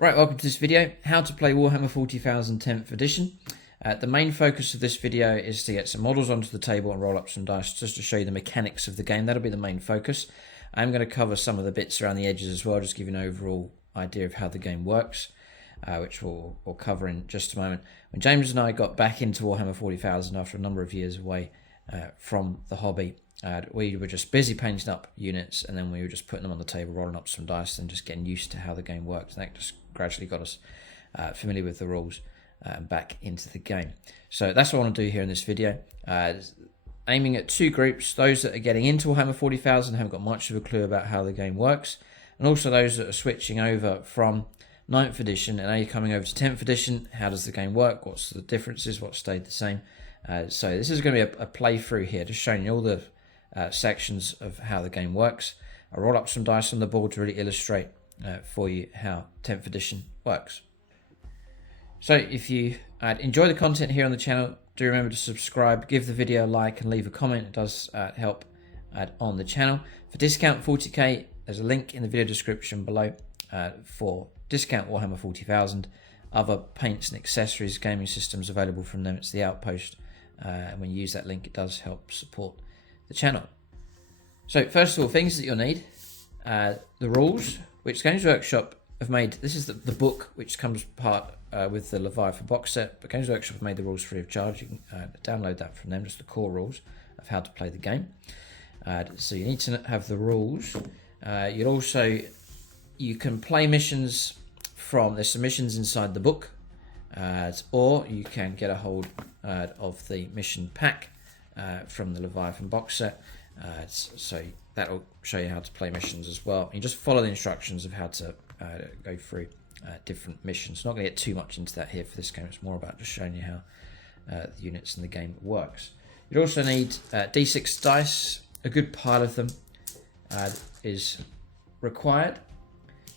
Right, welcome to this video, how to play Warhammer 40,000 10th edition. The main focus of this video is to get some models onto the table and roll up some dice just to show you the mechanics of the game. That'll be the main focus. I'm going to cover some of the bits around the edges as well, just give you an overall idea of how the game works, which we'll cover in just a moment. When James and I got back into Warhammer 40,000 after a number of years away from the hobby, we were just busy painting up units, and then we were just putting them on the table, rolling up some dice and just getting used to how the game works. And that just gradually got us familiar with the rules and back into the game. So that's what I want to do here in this video. Aiming at two groups: those that are getting into Warhammer 40,000, haven't got much of a clue about how the game works, and also those that are switching over from 9th edition and are you coming over to 10th edition. How does the game work? What's the differences? What stayed the same? So this is going to be a playthrough here, just showing you all the sections of how the game works. I'll roll up some dice on the board to really illustrate for you how 10th edition works. So if you enjoy the content here on the channel, do remember to subscribe, give the video a like and leave a comment. It does help on the channel. For discount 40k, there's a link in the video description below for discount Warhammer 40,000. Other paints and accessories, gaming systems available from them. It's the OUTPOST, and when you use that link it does help support the channel. So first of all, things that you'll need: the rules, which Games Workshop have made. This is the book which comes part with the Leviathan box set, but Games Workshop have made the rules free of charge. You can download that from them, just the core rules of how to play the game. So you need to have the rules. You can play missions from, there's some missions inside the book, or you can get a hold of the mission pack from the Leviathan box set. So that'll show you how to play missions as well. You just follow the instructions of how to go through different missions. Not going to get too much into that here for this game. It's more about just showing you how the units in the game works. You'd also need D6 dice. A good pile of them is required.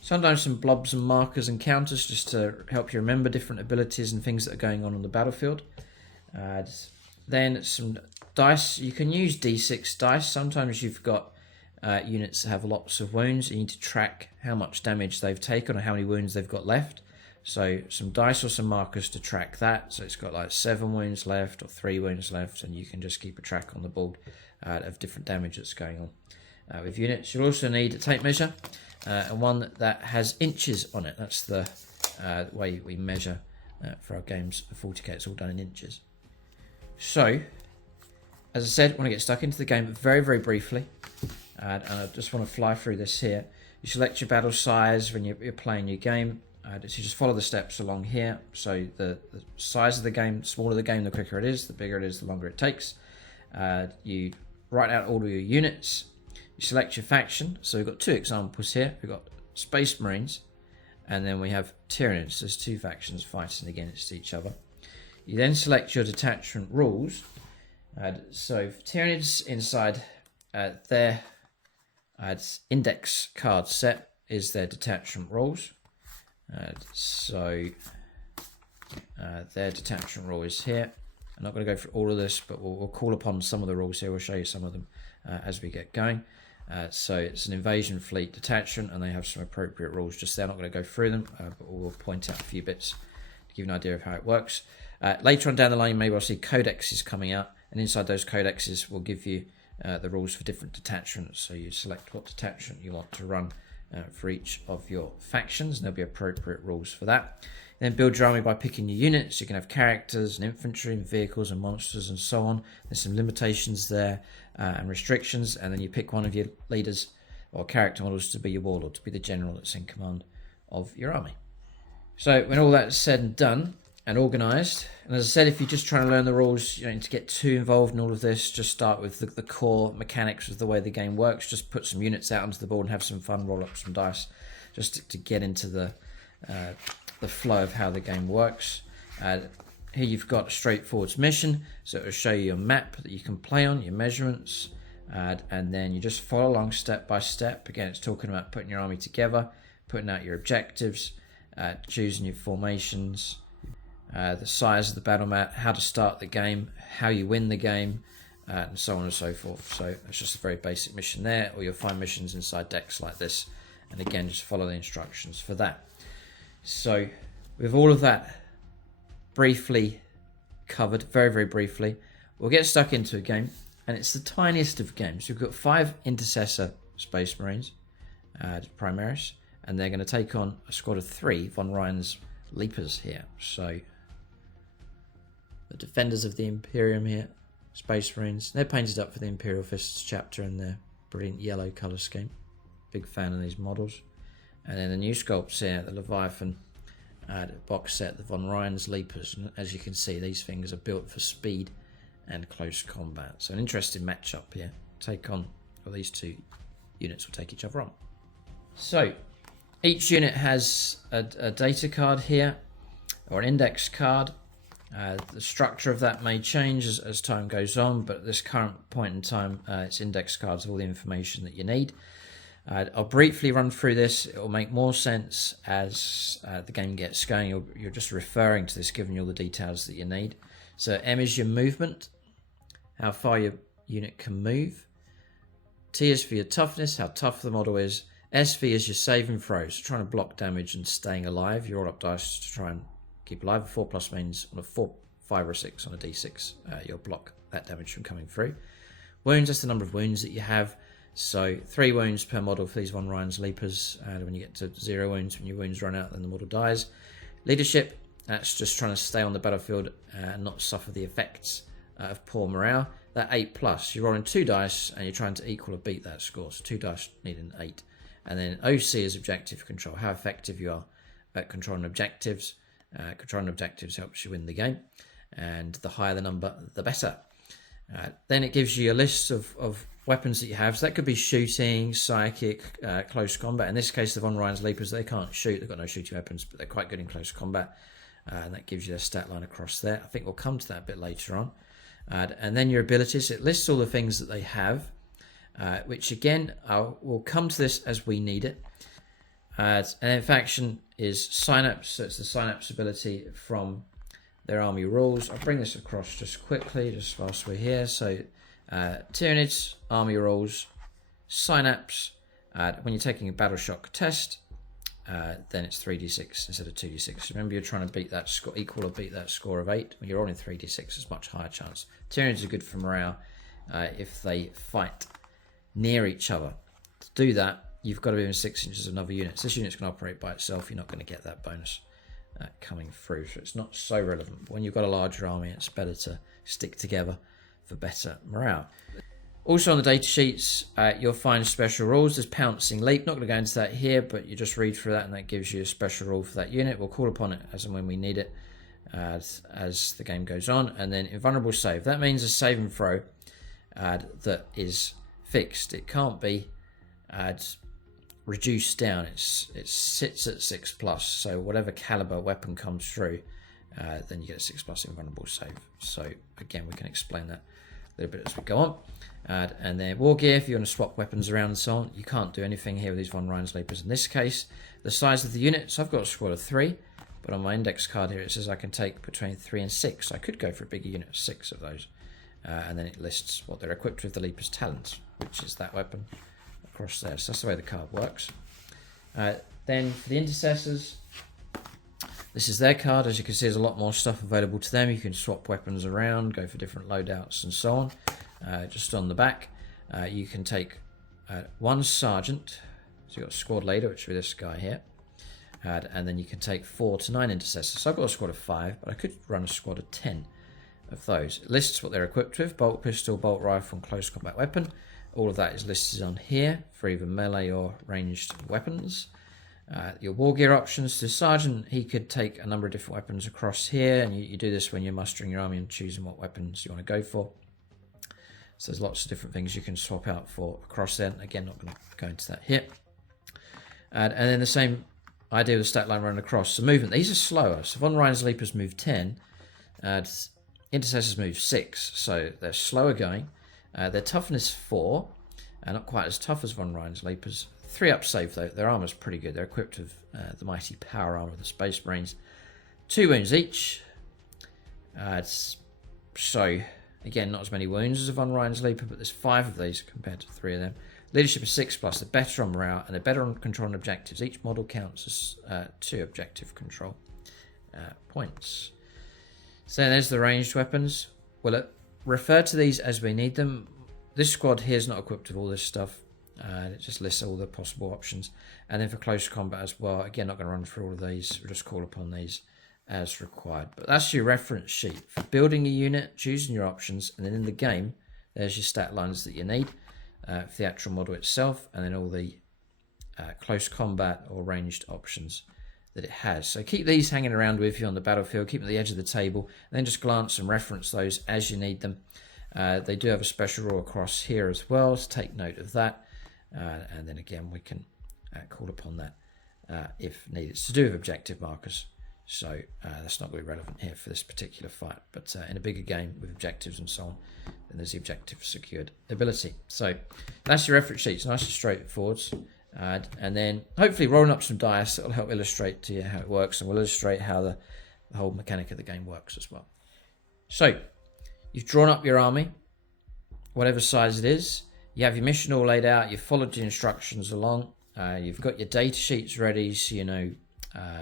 Sometimes some blobs and markers and counters just to help you remember different abilities and things that are going on the battlefield. Then some dice. You can use D6 dice. Sometimes you've got units that have lots of wounds. You need to track how much damage they've taken or how many wounds they've got left. So some dice or some markers to track that. So it's got like 7 wounds left or 3 wounds left, and you can just keep a track on the board of different damage that's going on with units. You'll also need a tape measure, and one that has inches on it. That's the way we measure for our games of 40k. It's all done in inches. So, as I said, I want to get stuck into the game very, very briefly, and I just want to fly through this here. You select your battle size when you're playing your game. So you just follow the steps along here. So the size of the game, the smaller the game, the quicker it is. The bigger it is, the longer it takes. You write out all of your units. You select your faction. So we've got 2 examples here. We've got Space Marines, and then we have Tyranids. There's 2 factions fighting against each other. You then select your detachment rules. So for Tyranids, inside their index card set is their detachment rules. Their detachment rule is here. I'm not going to go through all of this, but we'll call upon some of the rules here. We'll show you some of them as we get going. So it's an invasion fleet detachment, and they have some appropriate rules just there. I'm not going to go through them, but we'll point out a few bits to give you an idea of how it works. Later on down the line, you may well see codexes coming out, and inside those codexes will give you the rules for different detachments. So you select what detachment you want to run for each of your factions, and there'll be appropriate rules for that. You then build your army by picking your units. You can have characters and infantry and vehicles and monsters and so on. There's some limitations there and restrictions, and then you pick one of your leaders or character models to be your warlord, to be the general that's in command of your army. So when all that's said and done and organised, and as I said, if you're just trying to learn the rules, you don't need to get too involved in all of this. Just start with the core mechanics of the way the game works. Just put some units out onto the board and have some fun, roll up some dice, just to get into the flow of how the game works. Here you've got a straightforward mission, so it will show you a map that you can play on, your measurements, and then you just follow along step by step. Again, it's talking about putting your army together, putting out your objectives, choosing your formations, the size of the battle map, how to start the game, how you win the game, and so on and so forth. So it's just a very basic mission there, or you'll find missions inside decks like this, and again, just follow the instructions for that. So with all of that briefly covered, very, very briefly, we'll get stuck into a game, and it's the tiniest of games. We've got 5 Intercessor Space Marines, Primaris, and they're going to take on a squad of 3 von Ryan's Leapers here. So the Defenders of the Imperium here, Space Marines. They're painted up for the Imperial Fists chapter in their brilliant yellow colour scheme. Big fan of these models. And then the new sculpts here, the Leviathan box set, the von Ryan's Leapers. And as you can see, these things are built for speed and close combat. So an interesting matchup here. These 2 units will take each other on. So each unit has a data card here, or an index card. The structure of that may change as time goes on, but at this current point in time, it's index cards of all the information that you need. I'll briefly run through this. It will make more sense as the game gets going. You're just referring to this, giving you all the details that you need. So M is your movement, how far your unit can move. T is for your toughness, how tough the model is. SV is your saving throws, trying to block damage and staying alive. You roll up dice to try and keep alive. 4+ means on a 4, 5 or 6 on a d6, you'll block that damage from coming through. Wounds, that's the number of wounds that you have. So 3 wounds per model for these von Ryan's Leapers. When you get to 0 wounds, when your wounds run out, then the model dies. Leadership, that's just trying to stay on the battlefield and not suffer the effects of poor morale. That 8+, you're rolling 2 dice and you're trying to equal or beat that score. So 2 dice need an 8. And then OC is objective control, how effective you are at controlling objectives. Controlling objectives helps you win the game, and the higher the number, the better. Then it gives you a list of weapons that you have. So that could be shooting, psychic, close combat. In this case, the von Ryan's Leapers, they can't shoot. They've got no shooting weapons, but they're quite good in close combat. And that gives you their stat line across there. I think we'll come to that a bit later on. And then your abilities. It lists all the things that they have, which again, we'll come to this as we need it. And then faction is Synapse, so it's the Synapse ability from their army rules. I'll bring this across just quickly, just whilst we're here. So Tyranids, army rules, Synapse. When you're taking a battle shock test, then it's 3d6 instead of 2d6. Remember, you're trying to beat that score, equal or beat that score of 8. When you're rolling 3d6, it's much higher chance. Tyranids are good for morale if they fight near each other. To do that, you've got to be within 6 inches of another unit. So this unit's going to operate by itself. You're not going to get that bonus coming through. So it's not so relevant. But when you've got a larger army, it's better to stick together for better morale. Also on the data sheets, you'll find special rules. There's Pouncing Leap. Not going to go into that here, but you just read through that and that gives you a special rule for that unit. We'll call upon it as and when we need it as the game goes on. And then Invulnerable Save. That means a save and throw that is fixed. It can't be reduced down. It sits at 6+. So whatever caliber weapon comes through, then you get a 6+ invulnerable save. So again, we can explain that a little bit as we go on. And then war gear, if you want to swap weapons around and so on, you can't do anything here with these von Ryan's Leapers. In this case, the size of the unit, so I've got a squad of 3, but on my index card here it says I can take between 3 and 6. So I could go for a bigger unit of 6 of those. And then it lists what they're equipped with, the Leaper's Talons, which is that weapon across there. So that's the way the card works. Then for the Intercessors, this is their card. As you can see, there's a lot more stuff available to them. You can swap weapons around, go for different loadouts and so on. Just on the back, you can take 1 sergeant, so you've got a squad leader, which will be this guy here, and then you can take 4 to 9 intercessors. So I've got a squad of 5, but I could run a squad of 10 of those. It lists what they're equipped with: bolt pistol, bolt rifle, and close combat weapon. All of that is listed on here for either melee or ranged weapons. Your war gear options: to sergeant, he could take a number of different weapons across here, and you do this when you're mustering your army and choosing what weapons you want to go for. So there's lots of different things you can swap out for across there. Again, not going to go into that here. And then the same idea with the stat line running across. So movement, these are slower. So von Ryan's Leapers move 10, Intercessors move 6, so they're slower going. Their toughness 4, not quite as tough as von Ryan's Leapers. 3 up save though. Their armor's pretty good. They're equipped with the mighty power armor of the Space Marines. 2 wounds each. So again, not as many wounds as a von Ryan's Leaper, but there's 5 of these compared to 3 of them. Leadership is 6+, they're better on morale, and they're better on controlling objectives. Each model counts as 2 objective control points. So there's the ranged weapons. We'll refer to these as we need them. This squad here is not equipped with all this stuff. It just lists all the possible options. And then for close combat as well, again, not going to run through all of these. We'll just call upon these as required. But that's your reference sheet for building a unit, choosing your options, and then in the game, there's your stat lines that you need for the actual model itself, and then all the close combat or ranged options that it has. So keep these hanging around with you on the battlefield, keep them at the edge of the table, and then just glance and reference those as you need them. They do have a special rule across here as well, so take note of that. And then again, we can call upon that if needed. It's to do with objective markers, so that's not really relevant here for this particular fight. But in a bigger game with objectives and so on, then there's the objective secured ability. So that's your reference sheet. It's nice and straightforward. And then hopefully rolling up some dice that will help illustrate to you how it works, and will illustrate how the whole mechanic of the game works as well. So you've drawn up your army, whatever size it is. You have your mission all laid out. You've followed the instructions along. You've got your data sheets ready, so you know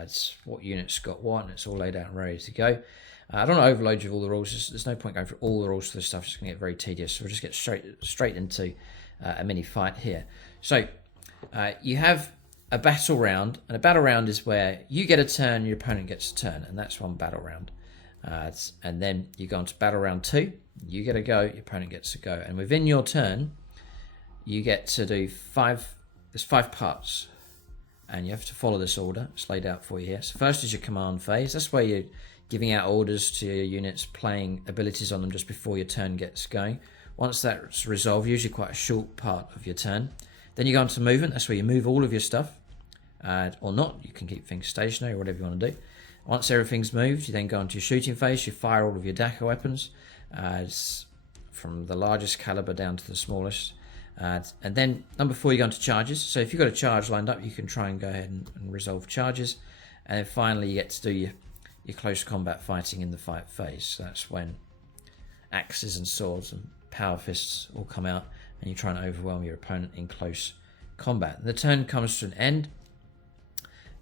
it's what unit's got what, and it's all laid out and ready to go. I don't want to overload you with all the rules. There's no point going through all the rules for this stuff. It's going to get very tedious. So we'll just get straight into a mini fight here. So you have a battle round, and a battle round is where you get a turn, your opponent gets a turn, and that's one battle round. And then you go on to battle round 2. You get a go, your opponent gets a go, and within your turn, you get to do there's 5 parts, and you have to follow this order. It's laid out for you here. So first is your command phase. That's where you're giving out orders to your units, playing abilities on them just before your turn gets going. Once that's resolved, usually quite a short part of your turn, then you go on to movement. That's where you move all of your stuff, or not. You can keep things stationary, or whatever you want to do. Once everything's moved, you then go on to your shooting phase. You fire all of your Daka weapons, from the largest caliber down to the smallest. And then number 4, you go on to charges. So if you've got a charge lined up, you can try and go ahead and resolve charges. And then finally, you get to do your close combat fighting in the fight phase. So that's when axes and swords and power fists all come out, and you try and overwhelm your opponent in close combat. The turn comes to an end.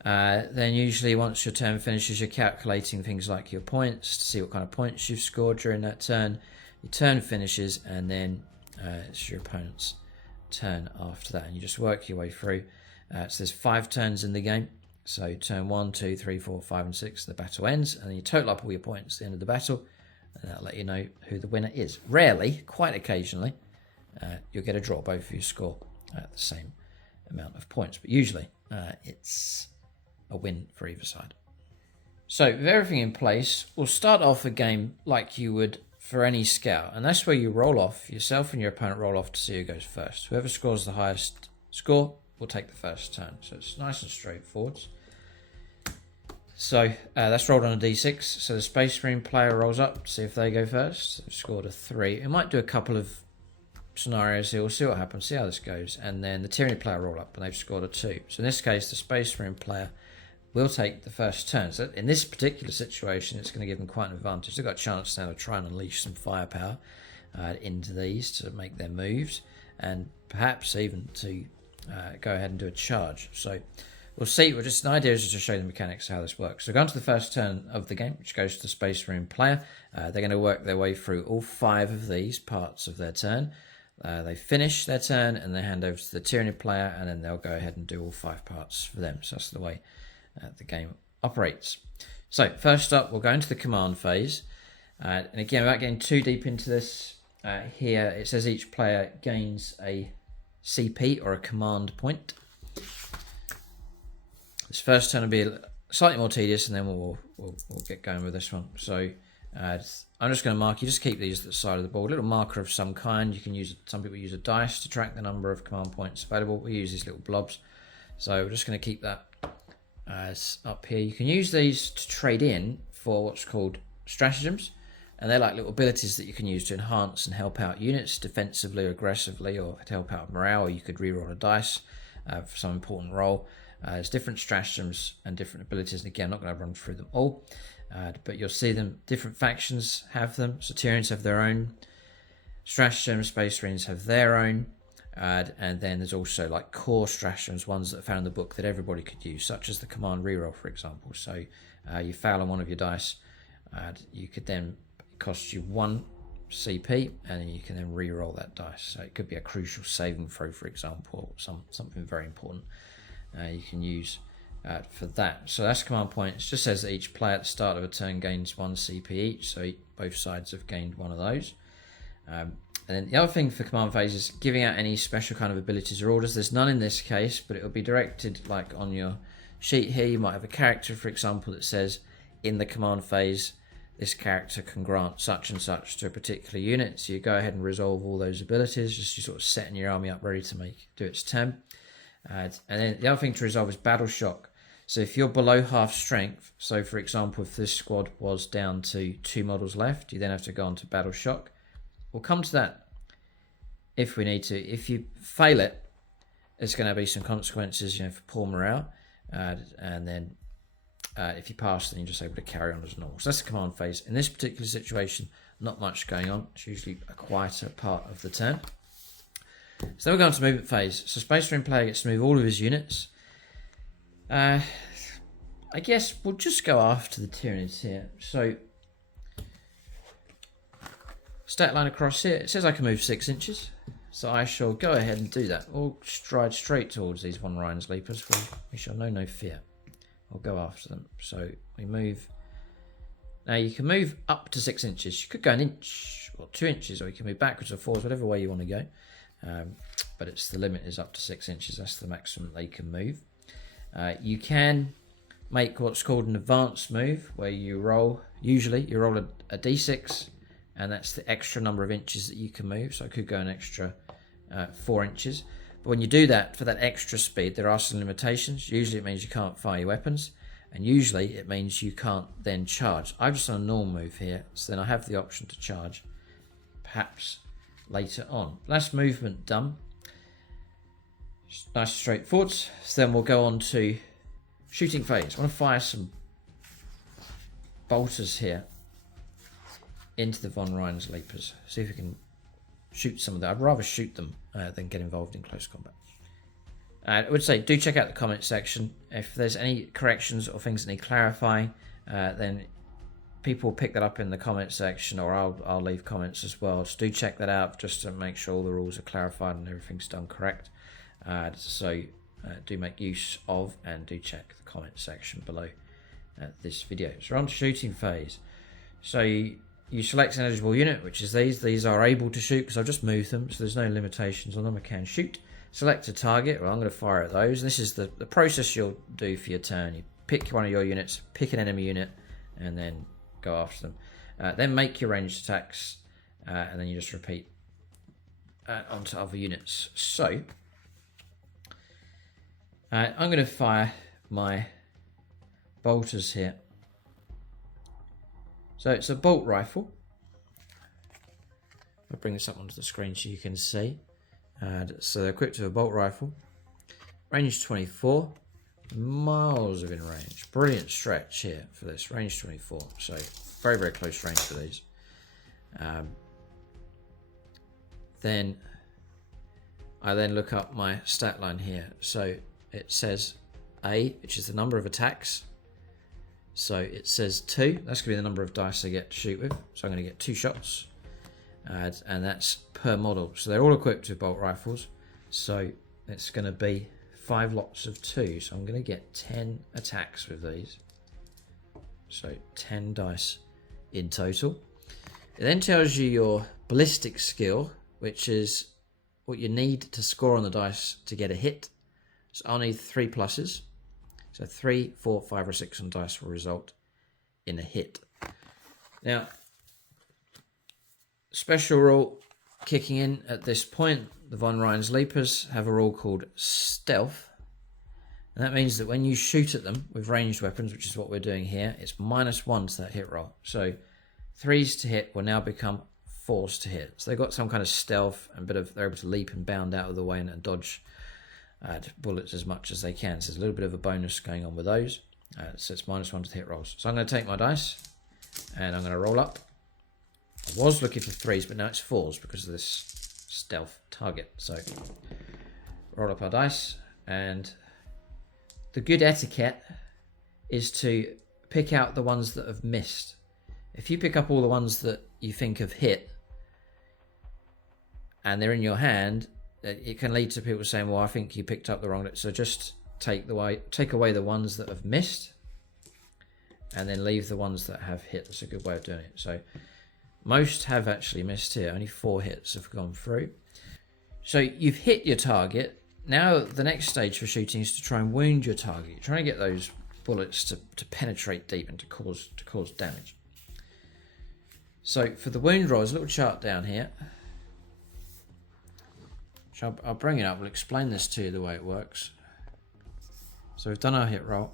Then usually once your turn finishes, you're calculating things like your points to see what kind of points you've scored during that turn. Your turn finishes, and then it's your opponent's turn after that, and you just work your way through. So there's 5 turns in the game. So turn 1, 2, 3, 4, 5, and 6, the battle ends, and then you total up all your points at the end of the battle, and that'll let you know who the winner is. Rarely, quite occasionally, you'll get a draw. Both of you score the same amount of points, but usually it's a win for either side. So with everything in place, we'll start off a game like you would for any scout, and that's where you roll off. Yourself and your opponent roll off to see who goes first. Whoever scores the highest score will take the first turn. So it's nice and straightforward. So that's rolled on a d6. So the Space Marine player rolls up to see if they go first. They've scored a 3. It might do a couple of scenarios here. We'll see what happens, see how this goes. And then the Tyranny player roll up, and they've scored a 2. So in this case, the Space Marine player will take the first turn. So in this particular situation, it's going to give them quite an advantage. They've got a chance now to try and unleash some firepower into these to make their moves, and perhaps even to go ahead and do a charge. So we'll see. Well, just an idea is just to show the mechanics of how this works. So go on to the first turn of the game, which goes to the Space Marine player. They're going to work their way through all 5 of these parts of their turn. They finish their turn, and they hand over to the Tyranny player, and then they'll go ahead and do all 5 parts for them. So that's the way the game operates. So first up, we'll go into the command phase. And again, without getting too deep into this, here it says each player gains a CP, or a command point. This first turn will be slightly more tedious, and then we'll get going with this one. So I'm just going to mark. You just keep these at the side of the board. A little marker of some kind. You can use. Some people use a dice to track the number of command points available. We use these little blobs. So we're just going to keep that up here. You can use these to trade in for what's called stratagems, and they're like little abilities that you can use to enhance and help out units defensively or aggressively, or to help out morale, or you could re-roll a dice for some important role. There's different stratagems and different abilities, and again, I'm not going to run through them all, but you'll see them. Different factions have them. So Tyrians have their own stratagems, Space Marines have their own, And then there's also like core stratagems, ones that are found in the book that everybody could use, such as the command reroll, for example. So you fail on one of your dice, you could then, it costs you 1 CP, and then you can then re-roll that dice. So it could be a crucial saving throw, for example, or something very important you can use for that. So that's command point. It just says that each player at the start of a turn gains 1 CP each, so both sides have gained one of those. And then the other thing for command phase is giving out any special kind of abilities or orders. There's none in this case, but it will be directed like on your sheet here. You might have a character, for example, that says in the command phase this character can grant such and such to a particular unit. So you go ahead and resolve all those abilities, just you sort of setting your army up ready to do its turn. And then the other thing to resolve is battle shock. So if you're below half strength, so for example if this squad was down to 2 models left, you then have to go on to battle shock. We'll come to that if we need to. If you fail it, there's going to be some consequences, for poor morale, and then if you pass, then you're just able to carry on as normal. So that's the command phase. In this particular situation, not much going on. It's usually a quieter part of the turn. So then we go on to movement phase. So Space Marine player gets to move all of his units. I guess we'll just go after the Tyranids here. So stat line across here, it says I can move 6 inches. So I shall go ahead and do that. We'll stride straight towards these von Ryan's Leapers. We shall know no fear. We'll go after them. So we move. Now you can move up to 6 inches. You could go 1 inch or 2 inches, or you can move backwards or forwards, whatever way you want to go. But the limit is up to 6 inches. That's the maximum they can move. You can make what's called an advanced move, where you roll. Usually you roll a d6, and that's the extra number of inches that you can move. So I could go an extra 4 inches. But when you do that, for that extra speed, there are some limitations. Usually it means you can't fire your weapons, and usually it means you can't then charge. I've just done a normal move here, so then I have the option to charge perhaps later on. Last movement done. Just nice straightforward. So then we'll go on to shooting phase. I want to fire some bolters here into the von Ryan's Leapers. See if we can shoot some of that. I'd rather shoot them than get involved in close combat. I would say do check out the comment section. If there's any corrections or things that need clarifying, then people will pick that up in the comment section, or I'll leave comments as well. So do check that out just to make sure all the rules are clarified and everything's done correct. So do make use of and do check the comment section below this video. So we're on to shooting phase. So you select an eligible unit, which is these. These are able to shoot because I've just moved them, so there's no limitations on them. I can shoot. Select a target. Well, I'm going to fire at those. This is the process you'll do for your turn. You pick one of your units, pick an enemy unit, and then go after them. Then make your ranged attacks, and then you just repeat onto other units. So I'm going to fire my bolters here. So it's a bolt rifle. I'll bring this up onto the screen so you can see. So they're equipped with a bolt rifle. Range 24. Miles of in range. Brilliant stretch here for this. Range 24. So very, very close range for these. Then I look up my stat line here. So it says A, which is the number of attacks. So it says 2. That's going to be the number of dice I get to shoot with. So I'm going to get 2 shots. And that's per model. So they're all equipped with bolt rifles. So it's going to be 5 lots of 2. So I'm going to get 10 attacks with these. So 10 dice in total. It then tells you your ballistic skill, which is what you need to score on the dice to get a hit. So I'll need 3 pluses. So 3, 4, 5, or 6 on dice will result in a hit. Now, special rule kicking in at this point. The von Ryan's Leapers have a rule called Stealth. And that means that when you shoot at them with ranged weapons, which is what we're doing here, it's -1 to that hit roll. So 3s to hit will now become 4s to hit. So they've got some kind of stealth and they're able to leap and bound out of the way and dodge bullets as much as they can. So there's a little bit of a bonus going on with those. So it's -1 to the hit rolls. So I'm going to take my dice and I'm going to roll up. I was looking for 3s, but now it's 4s because of this stealth target. So roll up our dice, and the good etiquette is to pick out the ones that have missed. If you pick up all the ones that you think have hit and they're in your hand, it can lead to people saying, well, I think you picked up the wrong. So just take away the ones that have missed and then leave the ones that have hit. That's a good way of doing it. So most have actually missed here. Only 4 hits have gone through. So you've hit your target. Now the next stage for shooting is to try and wound your target. You're trying to get those bullets to penetrate deep and to cause damage. So for the wound roll, there's a little chart down here. So I'll bring it up. We'll explain this to you the way it works. So we've done our hit roll,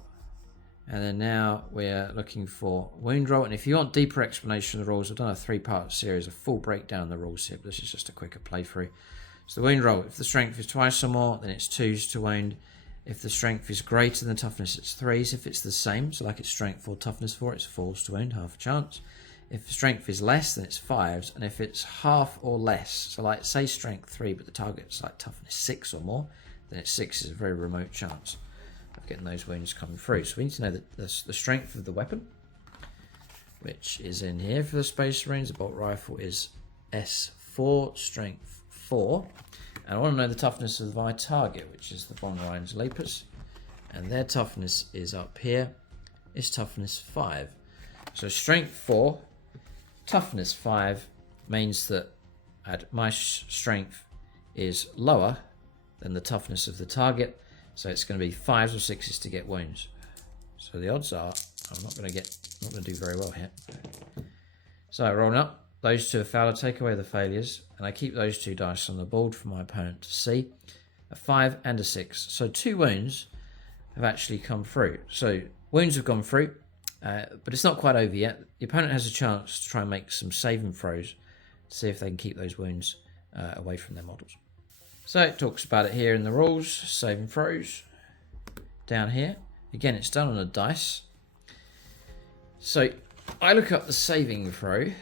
and then now we're looking for wound roll. And if you want deeper explanation of the rules, I've done a 3-part series, a full breakdown of the rules here, but this is just a quicker playthrough. So the wound roll, if the strength is twice or more, then it's 2s to wound. If the strength is greater than toughness, it's 3s. If it's the same, so like it's strength 4, toughness 4, it's 4s to wound, half a chance. If the strength is less, then it's 5s. And if it's half or less, so like say strength 3, but the target's like toughness 6 or more, then it's 6 is a very remote chance of getting those wounds coming through. So we need to know the strength of the weapon, which is in here for the Space Marines. The bolt rifle is S4, strength 4. And I want to know the toughness of my target, which is the von Rhein's-Lepers. And their toughness is up here. It's toughness 5. So strength 4, toughness 5 means that my strength is lower than the toughness of the target. So it's going to be 5s or 6s to get wounds. So the odds are I'm not going to do very well here. So rolling up. Those 2 are failed. I take away the failures, and I keep those 2 dice on the board for my opponent to see. A 5 and a 6. So 2 wounds have actually come through. So wounds have gone through, but it's not quite over yet. The opponent has a chance to try and make some saving throws to see if they can keep those wounds away from their models. So it talks about it here in the rules, saving throws. Down here, again, it's done on a dice. So I look up the saving throw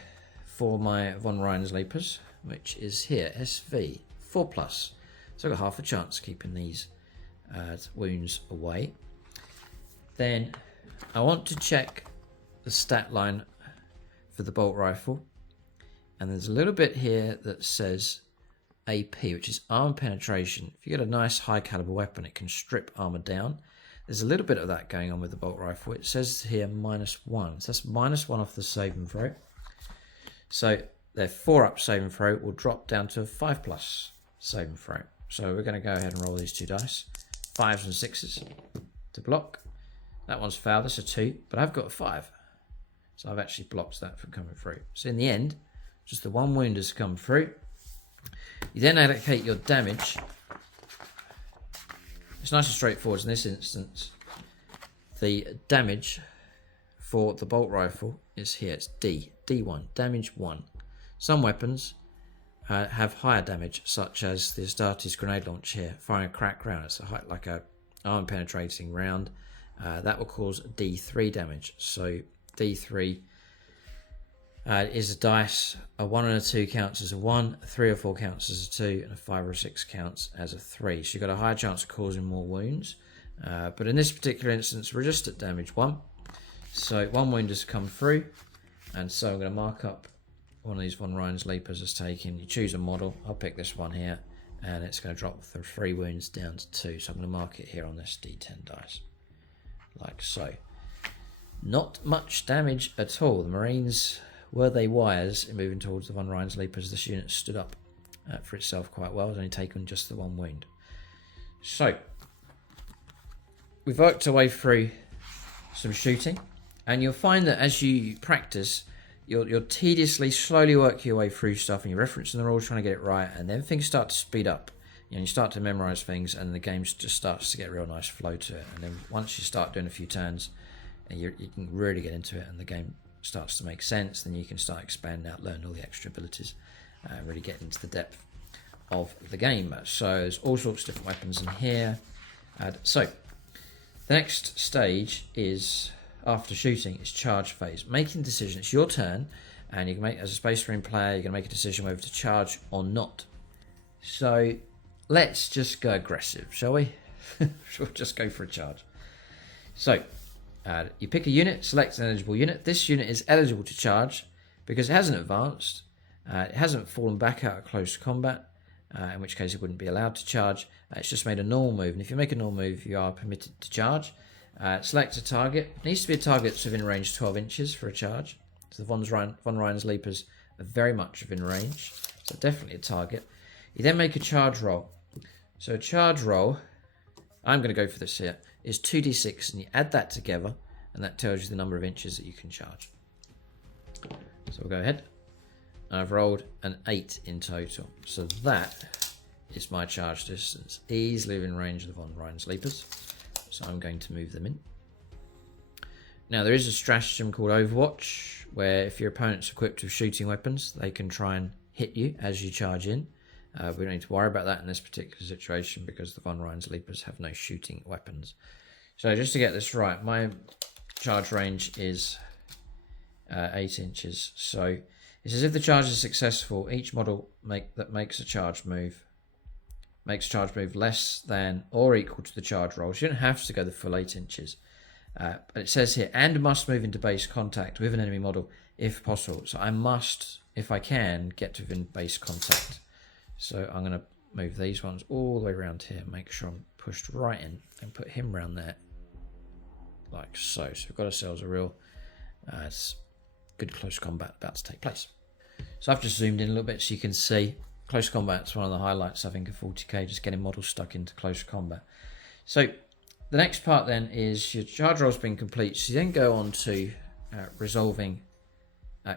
for my von Rhein's-Lepers, which is here, SV, 4+. So I've got half a chance keeping these wounds away. Then I want to check the stat line for the bolt rifle. And there's a little bit here that says AP, which is armor penetration. If you get a nice high caliber weapon, it can strip armor down. There's a little bit of that going on with the bolt rifle. It says here -1. So that's -1 off the saving throw. So their 4-up saving throw will drop down to a 5+ saving throw. So we're going to go ahead and roll these 2 dice. 5s and 6s to block. That one's failed, that's a 2, but I've got a 5. So I've actually blocked that from coming through. So in the end, just the 1 wound has come through. You then allocate your damage. It's nice and straightforward in this instance. The damage for the bolt rifle is here. It's D1, damage 1. Some weapons have higher damage, such as the Astartes grenade launch here, firing a crack round. It's like a armor penetrating round. That will cause D3 damage. So D3 is a dice. A 1 and a 2 counts as a 1, a 3 or 4 counts as a 2, and a 5 or 6 counts as a 3. So you've got a higher chance of causing more wounds. But in this particular instance, we're just at damage 1. So 1 wound has come through, and so I'm going to mark up one of these von Rhein's-Lepers as taken. You choose a model. I'll pick this one here, and it's going to drop the 3 wounds down to 2. So I'm going to mark it here on this D10 dice, like so. Not much damage at all. The Marines, were they wise in moving towards the von Rhein's-Lepers, this unit stood up for itself quite well. It's only taken just the 1 wound. So we've worked our way through some shooting, and you'll find that as you practice, you'll tediously, slowly work your way through stuff, and you're referencing the rules, trying to get it right, and then things start to speed up. You start to memorize things, and the game just starts to get a real nice flow to it. And then once you start doing a few turns, and you can really get into it, and the game starts to make sense, then you can start expanding out, learn all the extra abilities, and really get into the depth of the game. So there's all sorts of different weapons in here. So the next stage is, after shooting, is charge phase. Making a decision. It's your turn, and you can make, as a Space Marine player, you're going to make a decision whether to charge or not. So let's just go aggressive, shall we? We'll just go for a charge. So you pick a unit, select an eligible unit. This unit is eligible to charge because it hasn't advanced. It hasn't fallen back out of close combat, in which case it wouldn't be allowed to charge. It's just made a normal move, and if you make a normal move, you are permitted to charge. Select a target. It needs to be a target that's within range 12 inches for a charge. So the von Rein's Leapers are very much within range, so definitely a target. You then make a charge roll. So a charge roll, I'm going to go for this here, is 2d6, and you add that together, and that tells you the number of inches that you can charge. So we'll go ahead. I've rolled an 8 in total. So that is my charge distance, easily within range of the von Rein's Leapers. So I'm going to move them in. Now there is a stratagem called Overwatch, where if your opponent's equipped with shooting weapons, they can try and hit you as you charge in. We don't need to worry about that in this particular situation because the von Rein's Leapers have no shooting weapons. So just to get this right, my charge range is 8 inches. So it says if the charge is successful, each model that makes a charge move less than or equal to the charge roll. So you don't have to go the full 8 inches. But it says here, and must move into base contact with an enemy model if possible. So I must, if I can, get to within base contact. So I'm going to move these ones all the way around here, make sure I'm pushed right in, and put him around there, like so. So we've got ourselves a real good close combat about to take place. So I've just zoomed in a little bit so you can see close combat's one of the highlights, I think, of 40k, just getting models stuck into close combat. So the next part then is your charge roll's been complete, so you then go on to resolving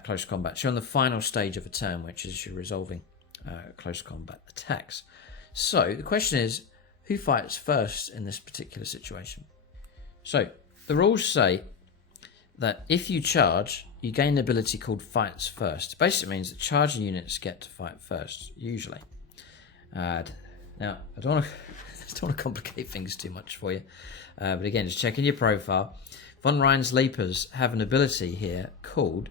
close combat. So you're on the final stage of a turn, which is you're resolving close combat attacks. So the question is, who fights first in this particular situation? So the rules say that if you charge, you gain an ability called Fights First. It basically means that charging units get to fight first, usually. Now, I don't want to complicate things too much for you, but again, just checking your profile. Von Rein's Leapers have an ability here called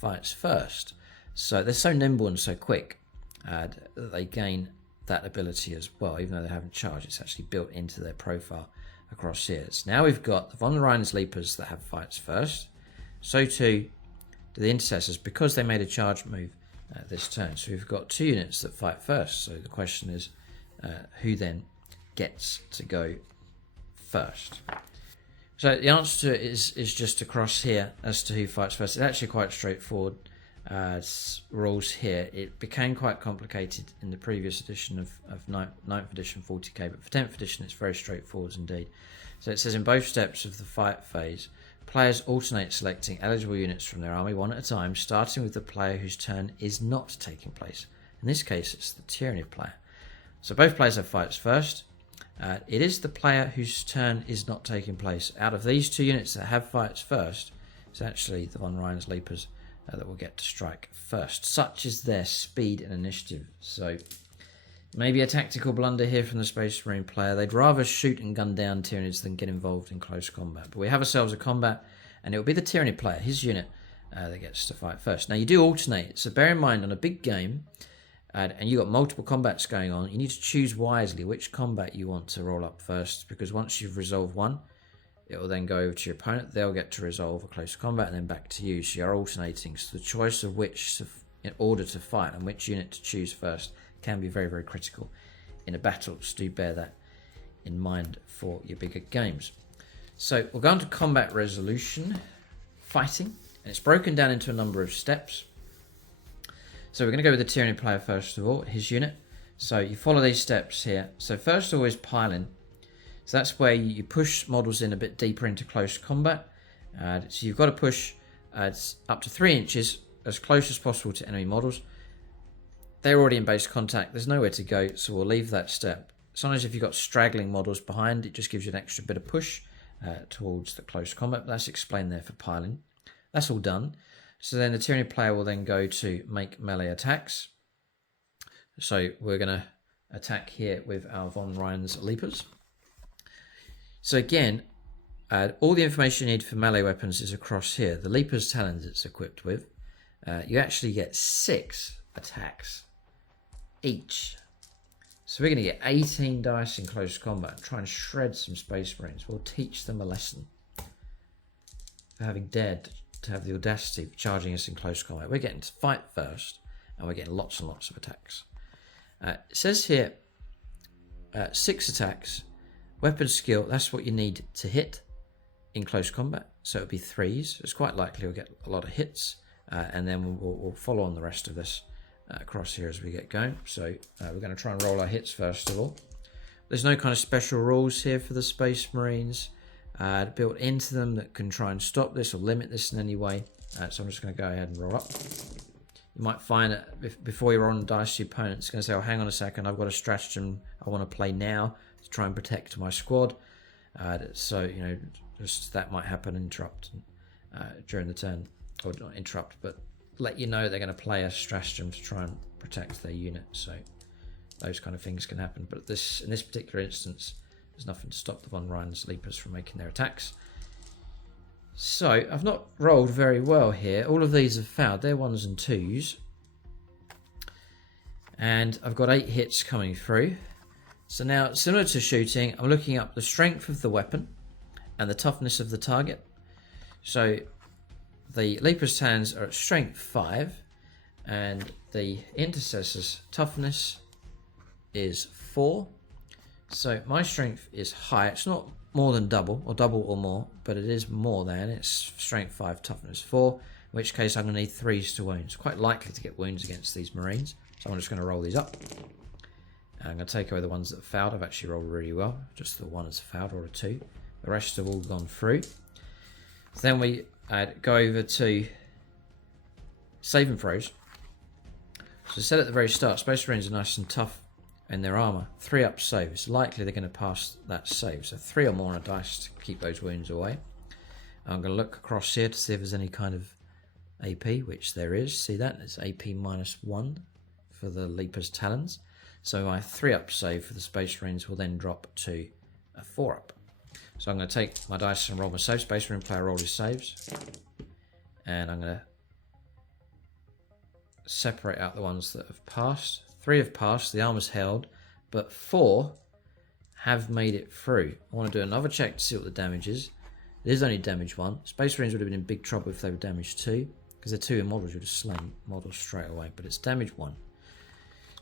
Fights First. So they're so nimble and so quick that they gain that ability as well, even though they haven't charged. It's actually built into their profile across here. So now we've got the Von Rein's Leapers that have Fights First. So too do the Intercessors, because they made a charge move this turn. So we've got 2 units that fight first. So the question is, who then gets to go first? So the answer to it is just across here as to who fights first. It's actually quite straightforward. Rules here. It became quite complicated in the previous edition of 9th edition 40k, but for 10th edition it's very straightforward indeed. So it says in both steps of the fight phase, players alternate selecting eligible units from their army one at a time, starting with the player whose turn is not taking place. In this case it's the tyranny player. So both players have fights first. It is the player whose turn is not taking place. Out of these 2 units that have fights first, it's actually the Von Rein's Leapers that will get to strike first. Such is their speed and initiative. So maybe a tactical blunder here from the Space Marine player. They'd rather shoot and gun down Tyranids than get involved in close combat. But we have ourselves a combat, and it will be the Tyranny player, his unit, that gets to fight first. Now you do alternate, so bear in mind on a big game, and you've got multiple combats going on, you need to choose wisely which combat you want to roll up first, because once you've resolved one, it will then go over to your opponent. They'll get to resolve a close combat and then back to you. So you're alternating. So the choice of which in order to fight and which unit to choose first can be very, very critical in a battle. So do bear that in mind for your bigger games. So we'll go on to combat resolution, fighting, and it's broken down into a number of steps. So we're going to go with the Tyranny player first of all, his unit. So you follow these steps here. So first of all is piling. So that's where you push models in a bit deeper into close combat. So you've got to push up to 3 inches as close as possible to enemy models. They're already in base contact. There's nowhere to go, so we'll leave that step. Sometimes if you've got straggling models behind, it just gives you an extra bit of push towards the close combat. But that's explained there for piling. That's all done. So then the Tyranny player will then go to make melee attacks. So we're going to attack here with our Von Rein's Leapers. So again, all the information you need for melee weapons is across here. The Leaper's Talons it's equipped with. You actually get 6 attacks each. So we're going to get 18 dice in close combat and try and shred some Space Marines. We'll teach them a lesson for having dared to have the audacity of charging us in close combat. We're getting to fight first, and we're getting lots and lots of attacks. It says here 6 attacks. Weapon skill, that's what you need to hit in close combat. So it'll be 3s. It's quite likely we'll get a lot of hits, and then we'll follow on the rest of this across here as we get going. So we're going to try and roll our hits first of all. There's no kind of special rules here for the Space Marines built into them that can try and stop this or limit this in any way. So I'm just going to go ahead and roll up. You might find that before you're on the dice, your opponent's going to say, oh, hang on a second, I've got a stratagem I want to play now to try and protect my squad. So, you know, just that might happen, interrupt during the turn. Or not interrupt, but let you know they're going to play a stratagem to try and protect their unit. So those kind of things can happen. But in this particular instance, there's nothing to stop the Von Ryan's Leapers from making their attacks. So I've not rolled very well here. All of these have failed. They're 1s and 2s. And I've got 8 hits coming through. So now, similar to shooting, I'm looking up the strength of the weapon and the toughness of the target. So the Leaper's Tans are at strength 5, and the Intercessor's toughness is 4. So my strength is high. It's not more than double, or double or more, but it is more than. It's strength 5, toughness 4, in which case I'm going to need 3s to wounds. Quite likely to get wounds against these Marines. So I'm just going to roll these up. And I'm going to take away the ones that have failed. I've actually rolled really well. Just the one that's failed, or a 2. The rest have all gone through. Then we go over to save and throws. So I said at the very start, Space Marines are nice and tough in their armour. 3-up save. It's likely they're going to pass that save. So 3 or more on a dice to keep those wounds away. I'm going to look across here to see if there's any kind of AP, which there is. See that? It's AP -1 for the Leaper's Talons. So my 3-up save for the Space Marines will then drop to a 4-up. So I'm going to take my dice and roll my saves. Space Marine player roll his saves. And I'm going to separate out the ones that have passed. 3 have passed, the armor's held, but 4 have made it through. I want to do another check to see what the damage is. It is only damage 1. Space Marines would have been in big trouble if they were damage 2, because they're 2 in models, you would have slain models straight away, but it's damage 1.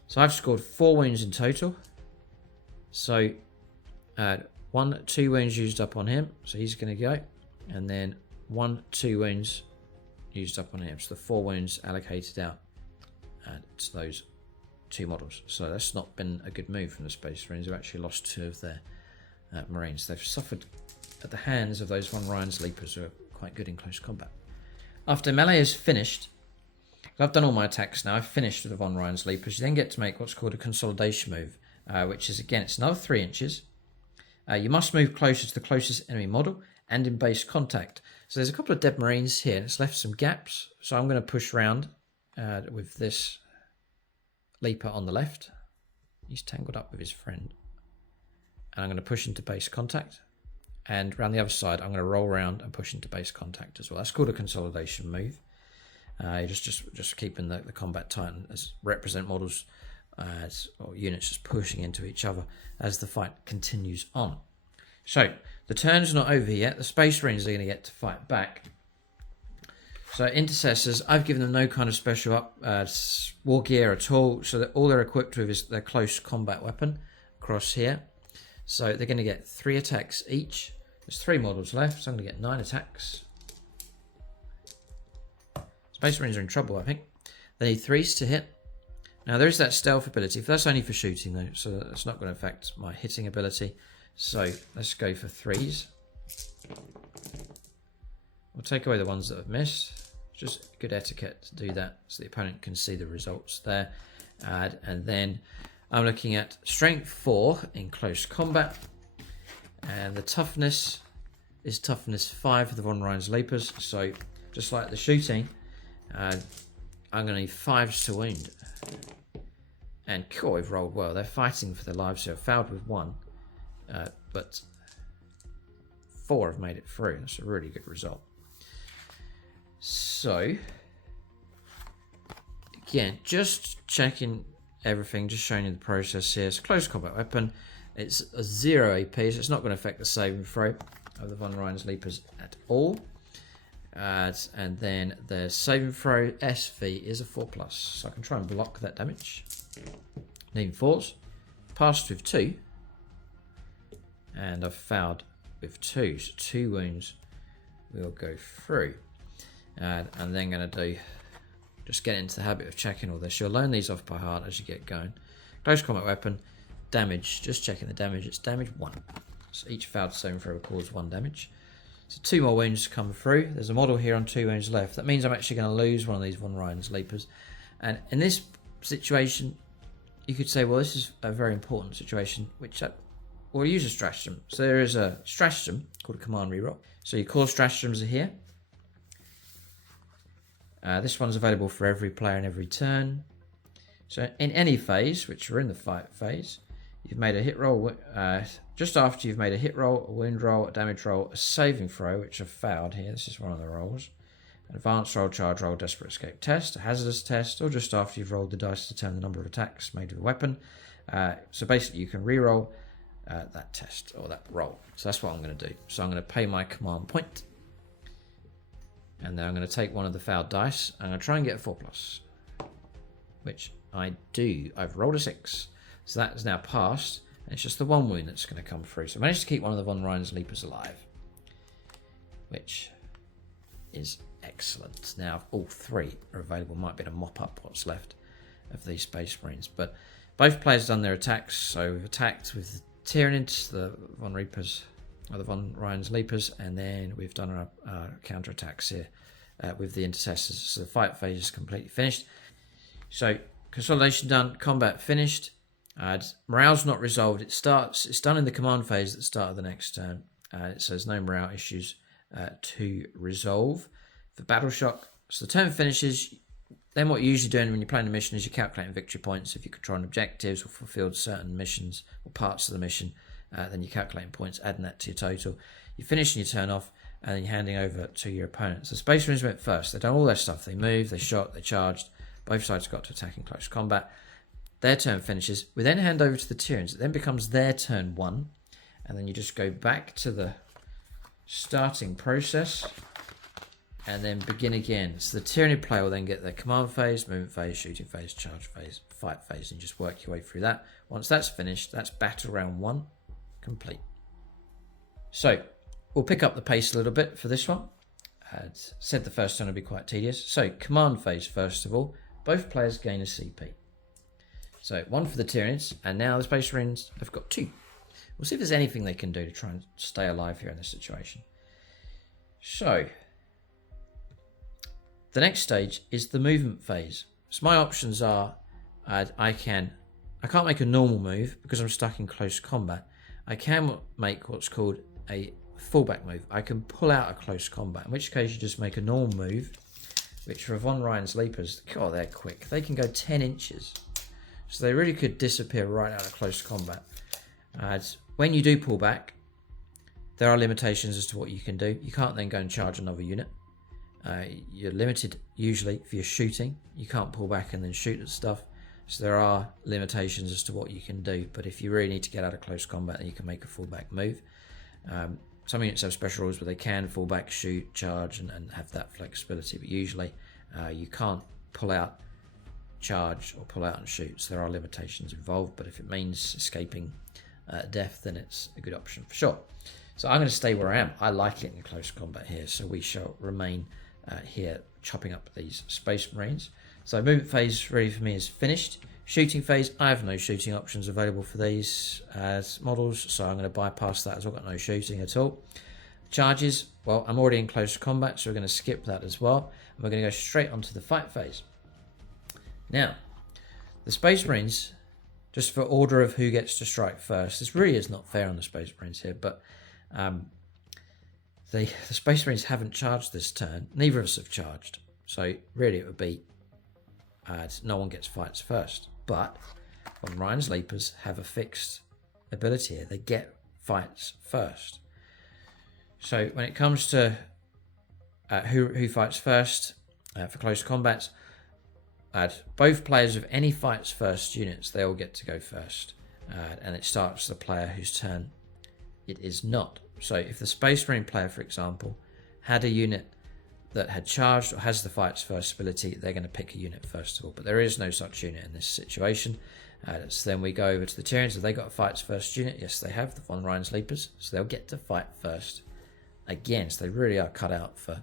So I've scored 4 wounds in total. So 1, 2 wounds used up on him, so he's going to go, and then 1, 2 wounds used up on him. So the 4 wounds allocated out to those 2 models. So that's not been a good move from the Space Marines. They've actually lost 2 of their Marines. They've suffered at the hands of those Von Ryan's Leapers, who are quite good in close combat. After melee is finished, I've done all my attacks now, I've finished with the Von Ryan's Leapers, you then get to make what's called a consolidation move, which is, again, it's another 3 inches. You must move closer to the closest enemy model and in base contact. So there's a couple of dead Marines here, and it's left some gaps. So I'm going to push round with this Leaper on the left. He's tangled up with his friend. And I'm going to push into base contact. And around the other side, I'm going to roll around and push into base contact as well. That's called a consolidation move. Just keeping the combat tight as represent models or units just pushing into each other as the fight continues on. So the turn's not over yet. The Space Marines are going to get to fight back. So Intercessors, I've given them no kind of special war gear at all, so that all they're equipped with is their close combat weapon across here. So they're going to get 3 attacks each. There's 3 models left, so I'm going to get 9 attacks. Space Marines are in trouble, I think. They need 3s to hit. Now there is that stealth ability, but that's only for shooting though, so that's not going to affect my hitting ability. So let's go for 3s. We'll take away the ones that have missed. Just good etiquette to do that so the opponent can see the results there. And then I'm looking at strength 4 in close combat. And the toughness is toughness 5 for the Von Ryan's Leapers. So just like the shooting, I'm going to need 5s to wound. And cool, we've rolled well. They're fighting for their lives here. Failed with 1, but 4 have made it through. That's a really good result. So, again, just checking everything, just showing you the process here. It's a close combat weapon. It's a 0 AP, so it's not going to affect the saving throw of the Von Ryan's Leapers at all. And then the saving throw SV is a 4+, so I can try and block that damage. Needing 4s, passed with 2, and I've fouled with 2, so 2 wounds will go through. And then going to do, just get into the habit of checking all this. You'll learn these off by heart as you get going. Close combat weapon, damage, just checking the damage, it's damage 1. So each fouled saving throw will cause 1 damage. So 2 more wounds come through. There's a model here on 2 wounds left. That means I'm actually going to lose one of these Von Ryan's Leapers. And in this situation, you could say, well, this is a very important situation, which we'll use a stratagem. So there is a stratagem called a command reroll. So your core stratagems are here. This one's available for every player in every turn. So in any phase, which we're in the fight phase, you've made a hit roll. Just after you've made a hit roll, a wound roll, a damage roll, a saving throw, which I've failed here. This is one of the rolls. An advanced roll, charge roll, desperate escape test, a hazardous test, or just after you've rolled the dice to determine the number of attacks made with a weapon. So basically you can re-roll that test or that roll. So that's what I'm going to do. So I'm going to pay my command point. And then I'm going to take one of the fouled dice. And I'm going to try and get a 4+. Which I do. I've rolled a 6. So that is now passed. And it's just the 1 wound that's going to come through. So I managed to keep one of the Von Ryan's Leapers alive. Which is excellent. Now all 3 are available. Might be to mop up what's left of these Space Marines. But both players have done their attacks. So we've attacked with the Tyranids, the Von Reapers, or the Von Ryan's Leapers. And then we've done our counter-attacks here with the Intercessors. So the fight phase is completely finished. So consolidation done. Combat finished. Morale's not resolved. It's done in the command phase at the start of the next turn. It says no morale issues to resolve. For battle shock, so the turn finishes. Then what you're usually doing when you're playing a mission is you're calculating victory points. If you control objectives or fulfilled certain missions or parts of the mission, then you're calculating points, adding that to your total. You're finishing your turn off, and then you're handing over to your opponent. So Space Marines went first. They've done all their stuff. They moved, they shot, they charged. Both sides got to attack in close combat. Their turn finishes. We then hand over to the Tyranids. It then becomes their turn 1. And then you just go back to the starting process and then begin again. So the Tyranid player will then get their command phase, movement phase, shooting phase, charge phase, fight phase, and just work your way through that. Once that's finished, that's battle round 1 complete. So we'll pick up the pace a little bit for this one. As said, the first turn will be quite tedious. So command phase, first of all, both players gain a CP. So 1 for the Tyranids, and now the Space Marines have got 2. We'll see if there's anything they can do to try and stay alive here in this situation. So the next stage is the movement phase. So my options are, I can't make a normal move because I'm stuck in close combat. I can make what's called a fallback move. I can pull out a close combat, in which case you just make a normal move, which for Von Ryan's Leapers, God, they're quick. They can go 10 inches. So they really could disappear right out of close combat. When you do pull back, there are limitations as to what you can do. You can't then go and charge another unit. You're limited usually for your shooting. You can't pull back and then shoot at stuff. So there are limitations as to what you can do. But if you really need to get out of close combat, then you can make a fallback move. Some units have special rules where they can fall back, shoot, charge, and have that flexibility. But usually you can't pull out, charge, or pull out and shoot. So there are limitations involved. But if it means escaping death, then it's a good option for sure. So I'm going to stay where I am. I like it in close combat here. So we shall remain here chopping up these Space Marines. So movement phase ready for me is finished. Shooting phase, I have no shooting options available for these models, so I'm going to bypass that as well. Got no shooting at all. Charges, well, I'm already in close combat, so we're going to skip that as well. And we're going to go straight onto the fight phase. Now, the Space Marines, just for order of who gets to strike first, this really is not fair on the Space Marines here, but the Space Marines haven't charged this turn. Neither of us have charged, so really it would be no one gets fights first. But Von Ryan's Leapers have a fixed ability here. They get fights first. So when it comes to who fights first for close combats, both players of any fights first units, they all get to go first. And it starts the player whose turn it is not. So if the Space Marine player, for example, had a unit that had charged or has the fights first ability, they're going to pick a unit first of all. But there is no such unit in this situation. So then we go over to the Tyrians. Have they got a fights first unit? Yes, they have, the Von Ryan's Leapers. So they'll get to fight first again. So they really are cut out for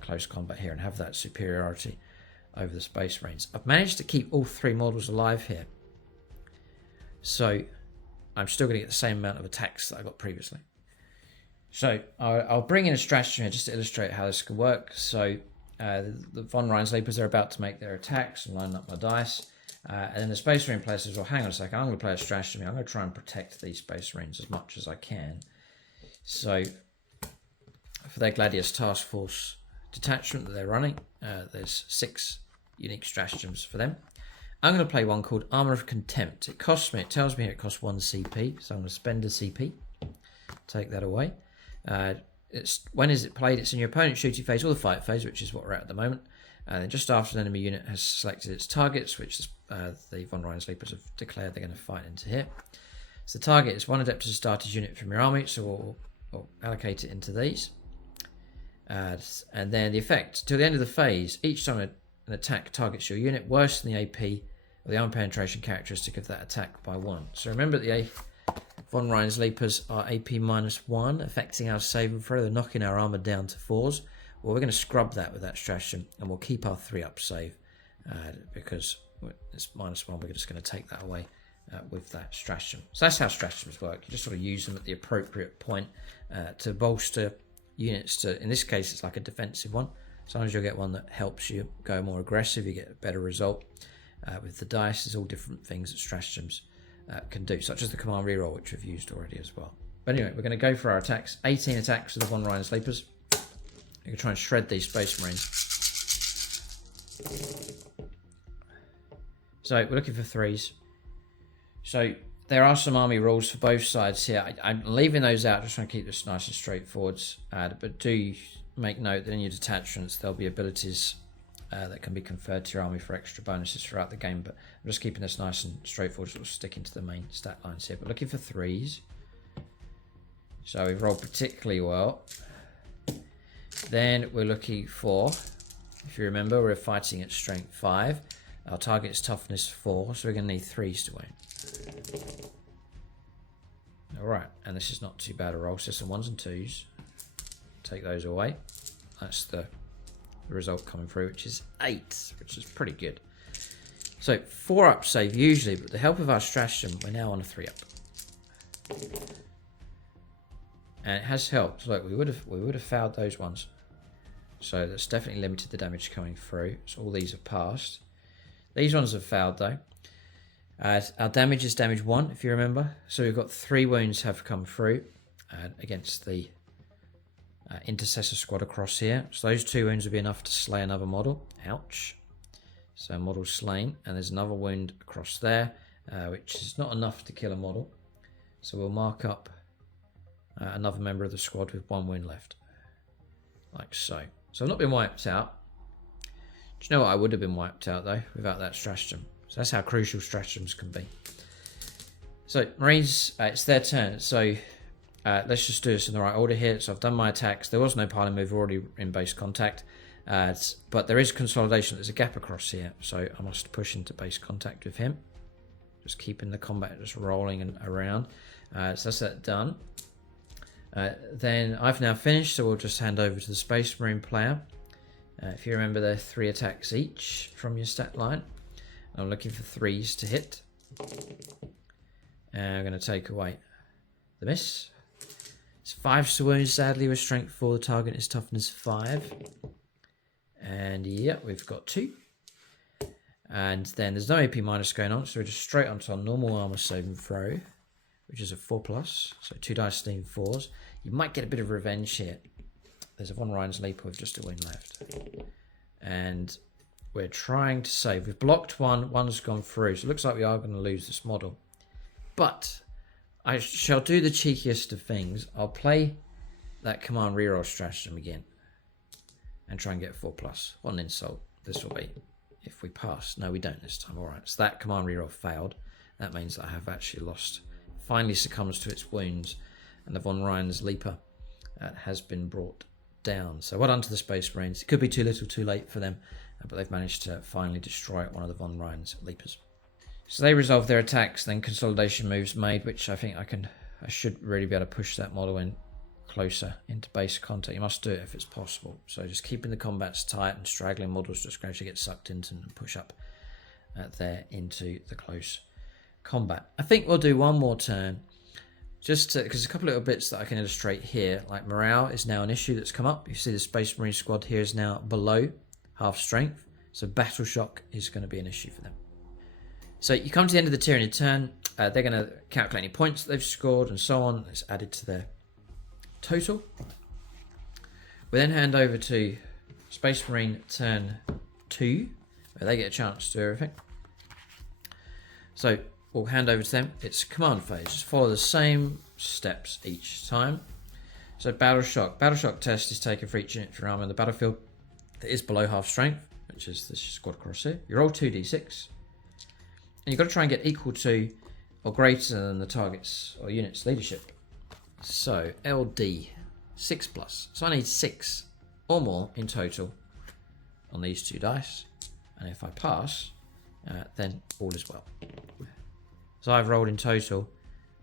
close combat here and have that superiority over the Space Marines. I've managed to keep all 3 models alive here. So I'm still going to get the same amount of attacks that I got previously. So I'll bring in a stratagem here just to illustrate how this can work. So the Von Ryan's Leapers are about to make their attacks and line up my dice. And then the Space Marine player says, well, hang on a second, I'm going to play a stratagem here. I'm going to try and protect these Space Marines as much as I can. So for their Gladius Task Force detachment that they're running, there's 6 unique stratagems for them. I'm going to play one called Armor of Contempt. It tells me here it costs 1 CP, so I'm going to spend a CP. Take that away. When is it played? It's in your opponent's shooting phase or the fight phase, which is what we're at the moment. And then just after an enemy unit has selected its targets, which the Von Ryan's Leapers have declared they're going to fight into here. So the target is 1 Adeptus Astartes unit from your army, so we'll allocate it into these. And then the effect, till the end of the phase, each time an attack targets your unit, worse than the AP or the armor penetration characteristic of that attack by 1. So remember the Von Ryan's Leapers are AP -1, affecting our save and throw. They're knocking our armor down to 4s. Well, we're going to scrub that with that stratagem, and we'll keep our 3-up save because it's -1. We're just going to take that away with that stratagem. So that's how stratagems work. You just sort of use them at the appropriate point to bolster units. In this case, it's like a defensive one. Sometimes you'll get one that helps you go more aggressive. You get a better result with the dice. There's all different things that stratagems can do, such as the command reroll, which we've used already as well. But anyway, we're going to go for our attacks. 18 attacks with the Von Ryan's Leapers. We're going to try and shred these Space Marines. So we're looking for 3s. So there are some army rules for both sides here. I'm leaving those out, just trying to keep this nice and straightforward. But do make note that in your detachments there'll be abilities that can be conferred to your army for extra bonuses throughout the game. But I'm just keeping this nice and straightforward, sort of sticking to the main stat lines here. But looking for 3s. So we've rolled particularly well. Then we're looking for, if you remember, we're fighting at strength 5. Our target is toughness 4, so we're going to need 3s to win. Alright, and this is not too bad a roll. So some 1s and 2s. Take those away. That's the result coming through, which is 8, which is pretty good. So 4-up save usually, but with the help of our stratagem, we're now on a 3-up. And it has helped. Look, we would have failed those ones. So that's definitely limited the damage coming through. So all these have passed. These ones have failed though. Our damage is damage 1, if you remember. So we've got 3 wounds have come through against the Intercessor squad across here. So those 2 wounds will be enough to slay another model. Ouch. So model slain. And there's another wound across there, which is not enough to kill a model. So we'll mark up another member of the squad with 1 wound left. Like so. So I've not been wiped out. Do you know what? I would have been wiped out though without that stratagem. So that's how crucial stratagems can be. So Marines, it's their turn. So let's just do this in the right order here. So I've done my attacks. There was no piling move, already in base contact. But there is consolidation. There's a gap across here. So I must push into base contact with him. Just keeping the combat just rolling and around. So that's that done. Then I've now finished, so we'll just hand over to the Space Marine player. If you remember, they're 3 attacks each from your stat line. I'm looking for 3s to hit. And I'm going to take away the miss. It's 5 to wound, sadly, with strength 4. The target is toughness 5. And yeah, we've got 2. And then there's no AP minus going on, so we're just straight onto our normal armor save and throw, which is a 4+, so 2 dice steam 4s. You might get a bit of revenge here. There's a Von Ryan's Leaper with just a win left. And we're trying to save. We've blocked one, one's gone through, so it looks like we are going to lose this model. But I shall do the cheekiest of things. I'll play that command reroll stratagem again and try and get 4+. What an insult this will be. if we pass. No, we don't this time. All right, so that command reroll failed. That means I have actually lost. Finally succumbs to its wounds, and the von Ryan's Leaper has been brought down. So well done to the Space Marines. It could be too little too late for them, but they've managed to finally destroy one of the von Ryan's Leapers. So they resolve their attacks, then consolidation moves made, which I think I should really be able to push that model in closer into base contact. You must do it if it's possible. So just keeping the combats tight and straggling models just gradually get sucked into and push up there into the close combat. I think we'll do one more turn, just because there's a couple of little bits that I can illustrate here. Like morale is now an issue that's come up. You see the Space Marine squad here is now below half strength, so battle shock is going to be an issue for them. So you come to the end of the Tyranid turn, they're going to calculate any points that they've scored and so on. It's added to their total. We then hand over to Space Marine turn 2, where they get a chance to do everything. So we'll hand over to them. It's command phase. Just follow the same steps each time. So battle shock. Battle shock test is taken for each unit of your army on the battlefield that is below half strength, which is this squad across here. You roll 2d6. And you've got to try and get equal to or greater than the target's or unit's leadership. So LD 6+. So I need 6 or more in total on these 2 dice. And if I pass, then all is well. So I've rolled in total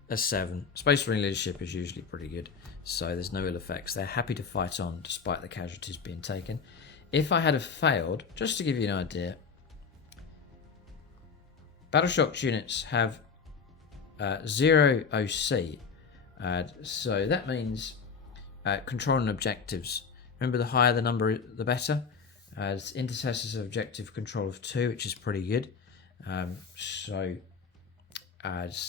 a 7. Space Marine leadership is usually pretty good, so there's no ill effects. They're happy to fight on despite the casualties being taken. If I had have failed, just to give you an idea, battle shocked units have 0 OC, so that means controlling objectives. Remember, the higher the number, the better. Intercessors have objective control of 2, which is pretty good. So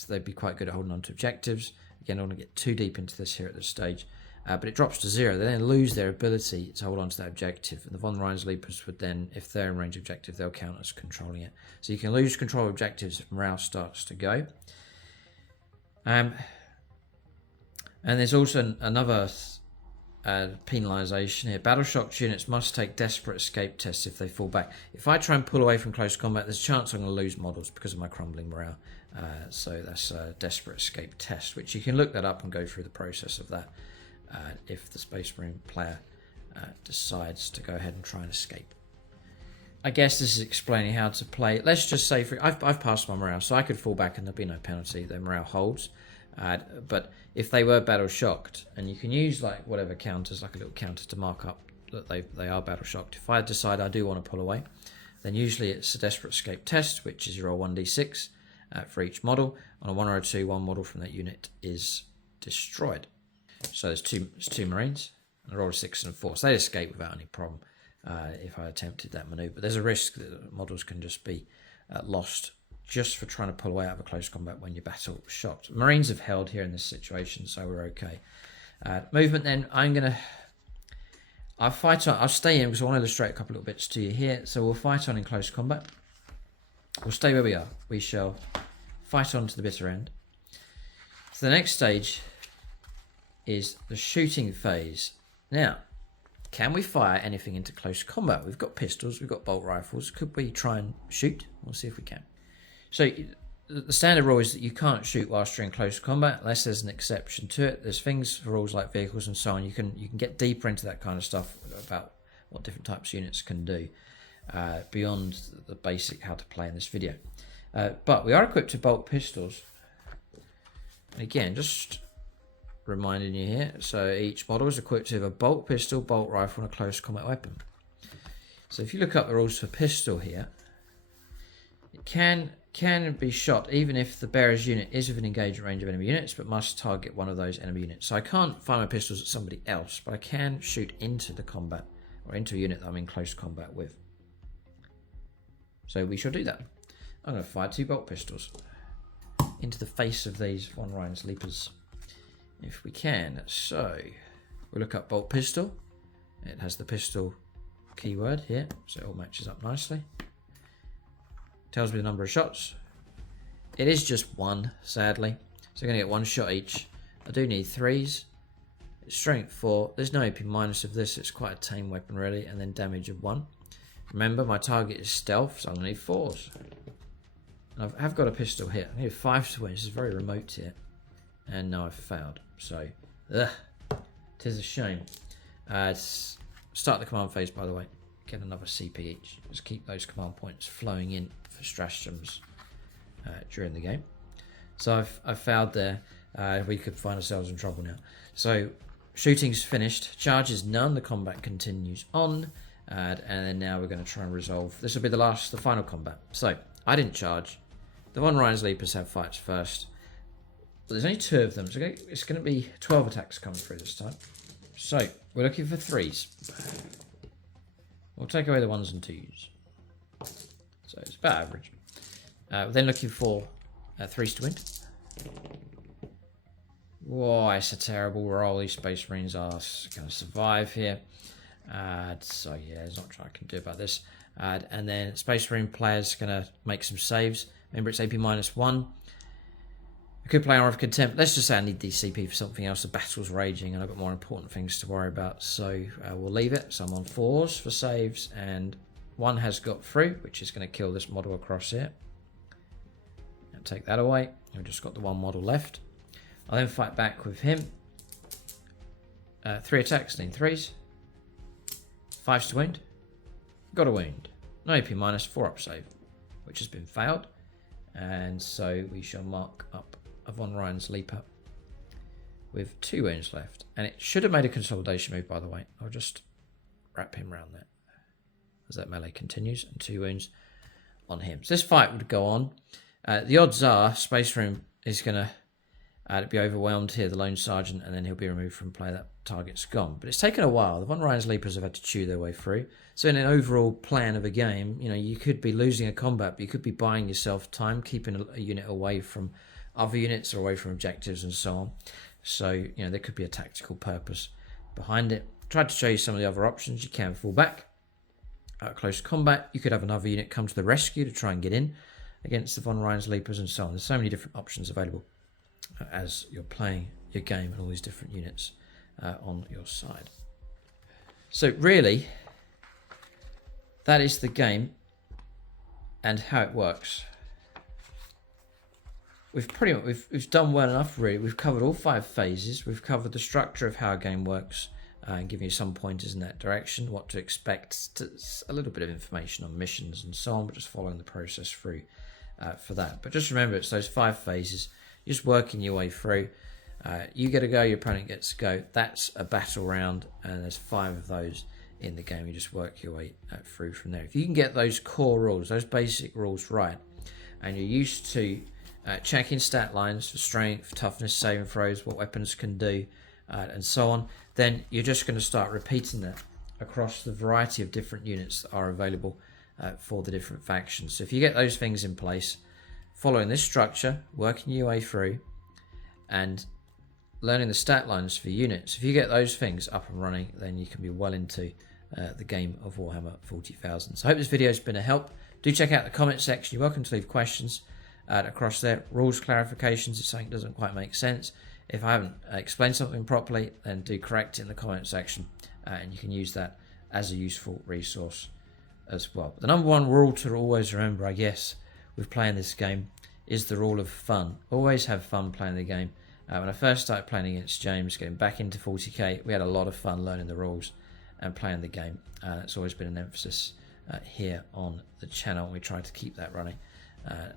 they'd be quite good at holding on to objectives. Again, I don't want to get too deep into this here at this stage. But it drops to 0. They then lose their ability to hold on to that objective. And the von Ryan's Leapers would then, if they're in range objective, they'll count as controlling it. So you can lose control of objectives if morale starts to go. And there's also another penalisation here. Battle shocked units must take desperate escape tests if they fall back. If I try and pull away from close combat, there's a chance I'm going to lose models because of my crumbling morale. So that's a desperate escape test, which you can look that up and go through the process of that if the Space Marine player decides to go ahead and try and escape. I guess this is explaining how to play. Let's just say I've passed my morale, so I could fall back and there'll be no penalty. Their morale holds. But if they were battle shocked, and you can use like whatever counters, like a little counter to mark up that they are battle shocked. If I decide I do want to pull away, then usually it's a desperate escape test, which is you roll 1d6 for each model. On a 1 or a 2, one model from that unit is destroyed. So there's two Marines, and I roll a 6 and a 4. So they escape without any problem if I attempted that manoeuvre. There's a risk that models can just be lost just for trying to pull away out of a close combat when you're battle shocked. Marines have held here in this situation, so we're okay. Movement then, I'll fight on. I'll stay in because I want to illustrate a couple of bits to you here. So we'll fight on in close combat. We'll stay where we are. We shall fight on to the bitter end. So the next stage is the shooting phase. Now, can we fire anything into close combat? We've got pistols, we've got bolt rifles. Could we try and shoot? We'll see if we can. So the standard rule is that you can't shoot whilst you're in close combat unless there's an exception to it. There's things for rules like vehicles and so on. You can get deeper into that kind of stuff about what different types of units can do beyond the basic how to play in this video. But we are equipped with bolt pistols. And again, just reminding you here, so each model is equipped with a bolt pistol, bolt rifle, and a close combat weapon. So if you look up the rules for pistol here, it can be shot even if the bearer's unit is within engagement range of enemy units, but must target one of those enemy units. So I can't fire my pistols at somebody else, but I can shoot into the combat or into a unit that I'm in close combat with. So we shall do that. I'm going to fire 2 bolt pistols into the face of these von Ryan's Leapers if we can. So we'll look up bolt pistol. It has the pistol keyword here, so it all matches up nicely. Tells me the number of shots. It is just 1, sadly. So we're going to get 1 shot each. I do need 3s. It's strength 4. There's no AP minus of this. It's quite a tame weapon, really. And then damage of 1. Remember, my target is stealth, so I'm going to need 4s. And I have got a pistol here. I need 5 to win. This is very remote here. And now I've failed. So, ugh. Tis a shame. Start the command phase, by the way. Get another CP each. Just keep those command points flowing in for stratagems during the game. So I've failed there. We could find ourselves in trouble now. So shooting's finished. Charges none. The combat continues on. And then now we're going to try and resolve. This will be the final combat. So I didn't charge. The Von Rheinsleepers have fights first. But there's only 2 of them. So it's going to be 12 attacks coming through this time. So we're looking for 3s. We'll take away the 1s and 2s. So it's about average. We're then looking for 3s to win. Whoa, it's a terrible roll. These Space Marines are going to survive here. So yeah, there's not much I can do about this. And then Space Marine players going to make some saves. Remember, it's AP -1. I could play Hour of Contempt. Let's just say I need the CP for something else. The battle's raging and I've got more important things to worry about. So we'll leave it. So I'm on 4s for saves. And 1 has got through, which is going to kill this model across here. And take that away. We've just got the 1 model left. I'll then fight back with him. 3 attacks, need 3s. 5s to wound. Got a wound. No AP minus, 4 up save, which has been failed. And so we shall mark up a Von Rheinsleeper with 2 wounds left. And it should have made a consolidation move, by the way. I'll just wrap him around there as that melee continues. And 2 wounds on him. So this fight would go on. The odds are Space Marine is going to be overwhelmed here, the Lone Sergeant, and then he'll be removed from play. That target's gone. But it's taken a while. The Von Rheinsleepers have had to chew their way through. So in an overall plan of a game, you know, you could be losing a combat, but you could be buying yourself time, keeping a unit away from other units or away from objectives and so on. So, you know, there could be a tactical purpose behind it. Tried to show you some of the other options. You can fall back. Close combat, you could have another unit come to the rescue to try and get in against the Von Rheinsleepers and so on. There's so many different options available as you're playing your game and all these different units on your side. So really, that is the game and how it works. We've done well enough, really. We've covered all 5 phases. We've covered the structure of how a game works and given you some pointers in that direction, what to expect, a little bit of information on missions and so on, but just following the process through for that. But just remember, it's those 5 phases. You're just working your way through. You get to go, your opponent gets to go. That's a battle round, and there's 5 of those in the game. You just work your way through from there. If you can get those core rules, those basic rules right, and you're used to checking stat lines for strength, toughness, saving throws, what weapons can do, and so on, then you're just going to start repeating that across the variety of different units that are available for the different factions. So if you get those things in place, following this structure, working your way through, and learning the stat lines for units, if you get those things up and running, then you can be well into the game of Warhammer 40,000. So I hope this video has been a help. Do check out the comment section. You're welcome to leave questions across there. Rules clarifications if something doesn't quite make sense. If I haven't explained something properly, then do correct it in the comment section, and you can use that as a useful resource as well. But the number 1 rule to always remember, I guess, with playing this game is the rule of fun. Always have fun playing the game. When I first started playing against James, getting back into 40k, we had a lot of fun learning the rules and playing the game. It's always been an emphasis here on the channel, and we try to keep that running.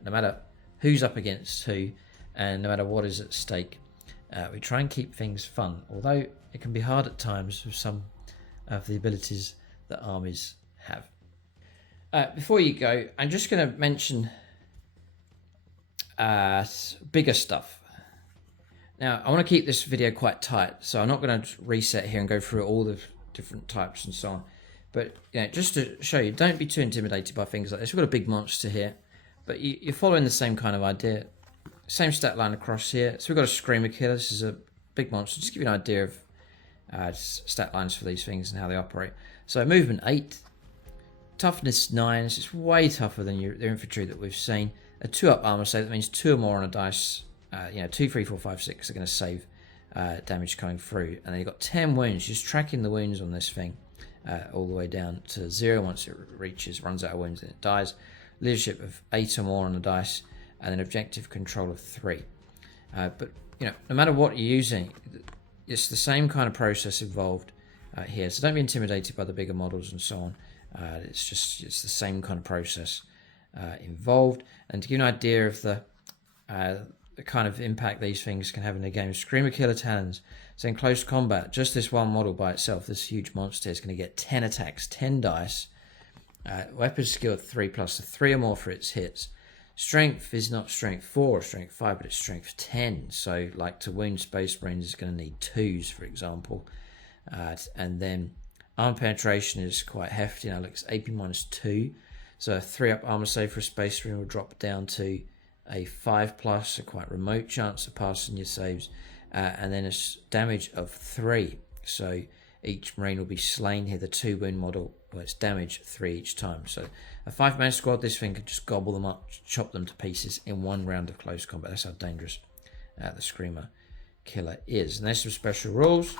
No matter who's up against who, and no matter what is at stake, we try and keep things fun, although it can be hard at times with some of the abilities that armies have. Before you go, I'm just going to mention bigger stuff. Now, I want to keep this video quite tight, so I'm not going to reset here and go through all the different types and so on. But just to show you, don't be too intimidated by things like this. We've got a big monster here, but you're following the same kind of idea. Same stat line across here. So we've got a Screamer Killer. This is a big monster. Just to give you an idea of stat lines for these things and how they operate. So movement 8, toughness 9. So it's way tougher than the infantry that we've seen. A 2-up armor save. That means 2 or more on a dice. 2, 3, 4, 5, 6 are going to save damage coming through. And then you've got 10 wounds. Just tracking the wounds on this thing all the way down to 0 once it runs out of wounds and it dies. Leadership of 8 or more on the dice, and then objective control of 3. But no matter what you're using, it's the same kind of process involved here. So don't be intimidated by the bigger models and so on. It's the same kind of process involved. And to give you an idea of the kind of impact these things can have in the game, Screamer Killer Talons. So in close combat, just this one model by itself, this huge monster is going to get 10 attacks, 10 dice. Weapon skill 3 plus 3 or more for its hits. Strength is not strength 4 or strength 5, but it's strength 10. So like to wound Space Marines is going to need 2s, for example. And then armor penetration is quite hefty. Now looks AP minus 2. So a 3-up armor save for a Space Marine will drop down to a 5+, a quite remote chance of passing your saves. And then a damage of 3. So each Marine will be slain here. The 2 wound model, well, it's damage 3 each time. So a 5-man squad, this thing could just gobble them up, chop them to pieces in one round of close combat. That's how dangerous the Screamer Killer is. And there's some special rules.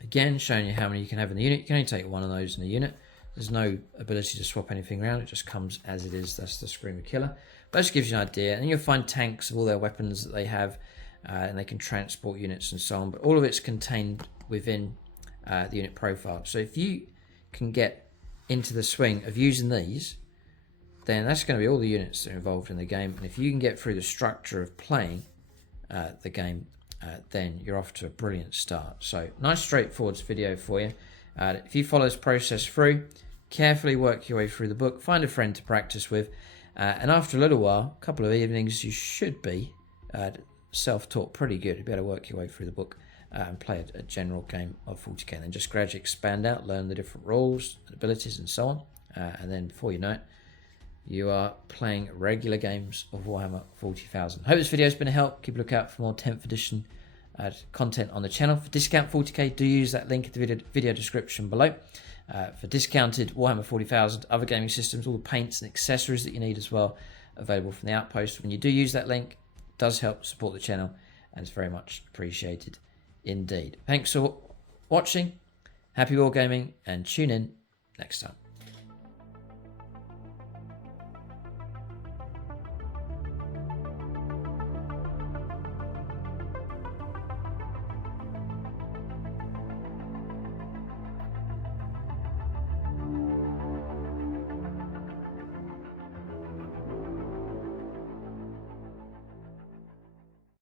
Again, showing you how many you can have in the unit. You can only take one of those in a unit. There's no ability to swap anything around. It just comes as it is. That's the Screamer Killer. But that just gives you an idea. And you'll find tanks of all their weapons that they have. And they can transport units and so on. But all of it's contained within the unit profile. So if you can get into the swing of using these, then that's going to be all the units that are involved in the game. And if you can get through the structure of playing the game, then you're off to a brilliant start. So nice straightforward video for you. If you follow this process through, carefully work your way through the book, find a friend to practice with, and after a little while, a couple of evenings, you should be self-taught pretty good. You'll be able to work your way through the book and play a general game of 40k, and then just gradually expand out, learn the different rules, abilities and so on, and then before you know it, you are playing regular games of Warhammer 40,000. Hope this video has been a help. Keep a lookout for more 10th edition content on the channel. For discount 40k, do use that link in the video description below for discounted Warhammer 40,000, other gaming systems, all the paints and accessories that you need as well, available from the Outpost. When you do use that link, it does help support the channel, and it's very much appreciated indeed. Thanks for watching, happy wargaming, and tune in next time.